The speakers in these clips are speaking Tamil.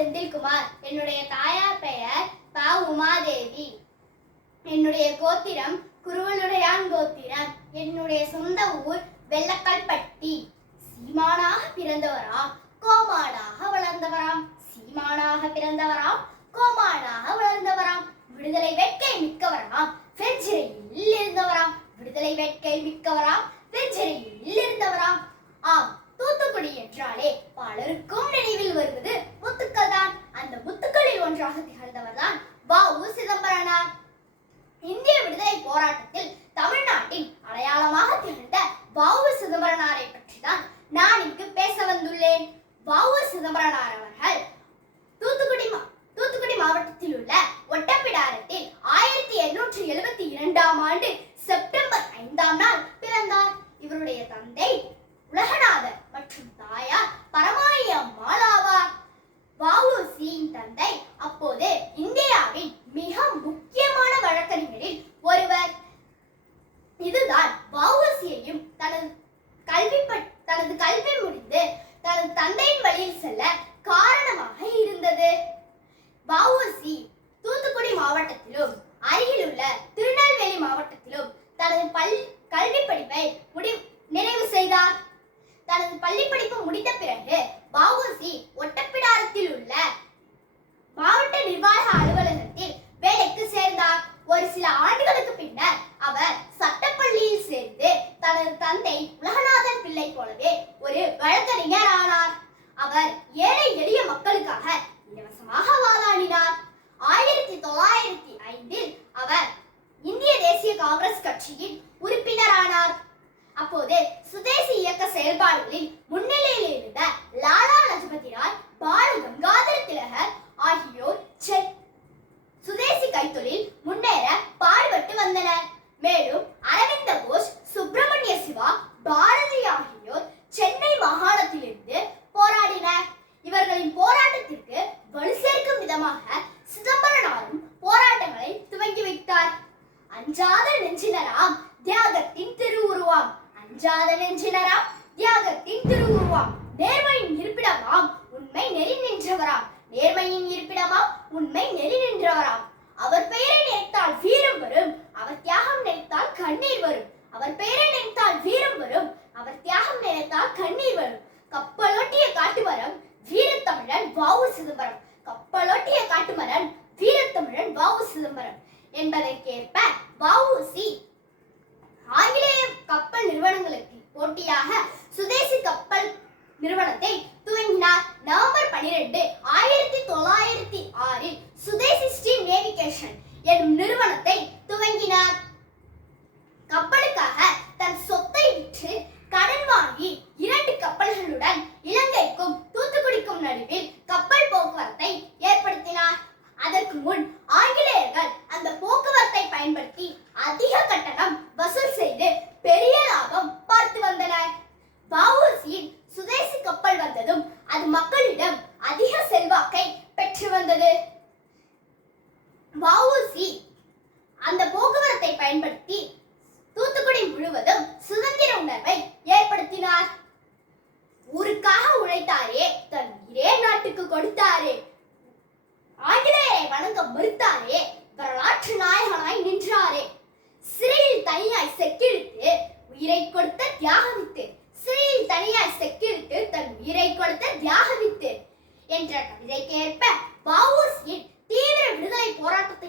செந்தில்குமார் என்னுடைய தாயார் பெயர் ப. உமாதேவி. என்னுடைய கோத்திரம் குருவலுடையான் கோத்திரம். என்னுடைய சொந்த ஊர் வெள்ளக்கல்பட்டி. சீமானாக பிறந்தவராம் கோமானாக வளர்ந்தவராம். சீமானாக பிறந்தவராம் கோமானாக வளர்ந்தவராம். விடுதலை வேட்கை மிக்கவராம். பெஞ்சிரையில் இருந்தவராம். விடுதலை வேட்கை மிக்கவராம். பெஞ்சிரையில் தந்தை. அப்போது இந்தியாவின் மிக முக்கியமான வழக்கறிஞரில் ஒருவர். இதுதான் வஉசியையும் தனது கல்வி தனது கல்வி முடிந்து தனது தந்தையின் வழியில் செல்ல காரணமாக இருந்தது. வஉசி தூத்துக்குடி மாவட்டத்திலும் அருகிலுள்ள திருநெல்வேலி மாவட்டத்திலும் தனது பல் கல்வி படிப்பை முடி நிறைவு செய்தார். தனது பள்ளி படிப்பு முடித்த பிறகு பாவூசி ஒட்டப்பிடாரத்தில் உள்ள மாவட்ட நிர்வாக அலுவலகத்தில் வேலைக்கு சேர்ந்தார். ஒரு சில ஆண்டுகளுக்கு பின்னர் அவர் சட்டப்பள்ளியில் சேர்ந்து தனது தந்தை உலகநாதன் பிள்ளை போலவே ஒரு வழக்கறிஞர் ஆனார். அவர் ஏழை எளிய மக்களுக்காக இலவசமாக வாதாடினார். ஆயிரத்தி தொள்ளாயிரத்தி ஐந்தில் அவர் இந்திய தேசிய காங்கிரஸ் கட்சியின் உறுப்பினரானார். அப்போது சுதேசி இயக்க செயல்பாடுகளில் முன்னிலையில் இருந்த லாலா லஜபதி ராய் பால கங்காதர திலகர் ஆகியோர் சுதேசி கைத்தொழில் முன்னேற பாடுபட்டு வந்தனர். மேலும் அரவிந்த கோஷ் சுப்பிரமணிய சிவா பாரதி ஆகியோர் சென்னை மாகாணத்திலிருந்து போராடினர். இவர்களின் போராட்டத்திற்கு வலு சேர்க்கும் விதமாக சிதம்பரனாரும் போராட்டங்களை துவங்கி வைத்தார் அஞ்சாத நெஞ்சினராம் தியாகத்தின் திருவுருவாம். அஞ்சாத நெஞ்சினராம் தியாகத்தின் திருவுருவாம். நேர்மையின் இருப்பிடமாம் உண்மை நெறி நின்றவராம் நேர்மையின் இருப்பிடமாம் உண்மை நெறி நின்றவராம் அவர் பெயரை நினைத்தால் வீரம் வரும். அவர் தியாகம் நினைத்தால் கண்ணீர் வரும். அவர் பெயரை நினைத்தால் வீரம் வரும். அவர் தியாகம் நினைத்தால் கண்ணீர் வரும். கப்பலோட்டிய காட்டுமரம் வீரத்தமிழன் வாவு சிதம்பரம். கப்பலோட்டிய காட்டுமரன் வீரத்தமிழன் வாவு சிதம்பரம். என்பதற்கேற்ப வஉசி ஆங்கிலேய கப்பல் நிறுவனங்களுக்கு போட்டியாக சுதேசி கப்பல் நிறுவனத்தை துவங்கினார் நவம்பர் 12 ஆயிரத்தி தொள்ளாயிரத்தி ஆறில் சுதேசி ஸ்டீம் எனும் நிறுவனத்தை துவங்கினார். கப்பலுக்காக தன் சொத்தை விற்று கடன் வாங்கி இரண்டு கப்பல்களுடன் இலங்கைக்கும் தூத்துக்குடிக்கும் நடுவில் கப்பல் கொடுத்தாரே. ஆங்கிலேயரை வணங்க மறுத்தாரே வரலாற்று நாயகனாய் நின்றாரே. சிறையில் தனியாய் செக்கிழுத்து உயிரை கொடுத்த தியாகவித்து சிறையில் தனியாய் செக்கிழுத்து தன் உயிரை கொடுத்த தியாகமித்து. என்ற கவிதைக்கேற்ப வஉசியின் தீவிர விடுதலை போராட்டத்தை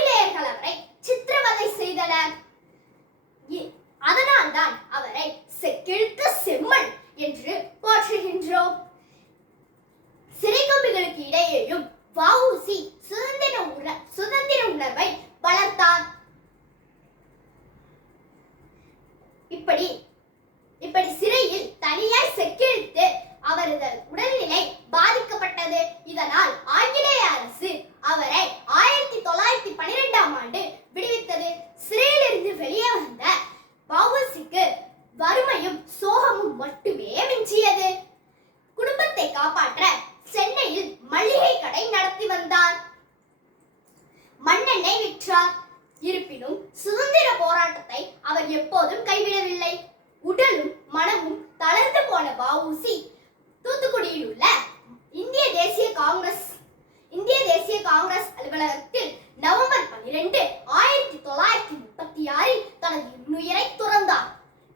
ஆங்கிலேயர்கள் அவரை சித்திரவதை செய்தனர். அதனால்தான் அவரை செக்கிழுத்த செம்மண் என்று போற்றுகின்றோம். சிறை கம்பிகளுக்கு இடையேயும் வாவு எப்போதும் கைவிடவில்லை. உடலும் மனமும் தளர்ந்து போன வஉசி தூத்துக்குடியில் உள்ள இந்திய தேசிய காங்கிரஸ் இந்திய தேசிய காங்கிரஸ் அலுவலகத்தில் நவம்பர் பன்னிரண்டு ஆயிரத்தி தொள்ளாயிரத்தி முப்பத்தி ஆறில் தனது இன்னுயிரை துறந்தார்.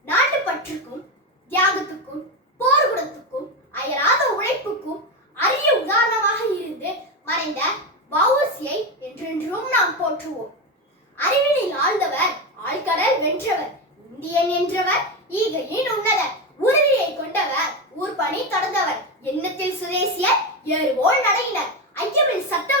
நாட்டுப்பற்றுக்கும் தியாகத்துக்கும் போர்க்குணத்துக்கும் அயராத உழைப்புக்கும் அரிய உதாரணமாக இருந்து மறைந்த வஉசியை என்றென்றும் நாம் போற்றுவோம். அறிவினை ஆழ்ந்தவர் ஆழ்கடல் வென்றவர் இந்தியன் என்றவர் ஈகையின் உன்னதர் உறுதியை கொண்டவர் ஊர் பணி தொடர்ந்தவர் எண்ணத்தில் சுதேசியர் ஏறுவோல் நடையினர். ஐயமில் சத்த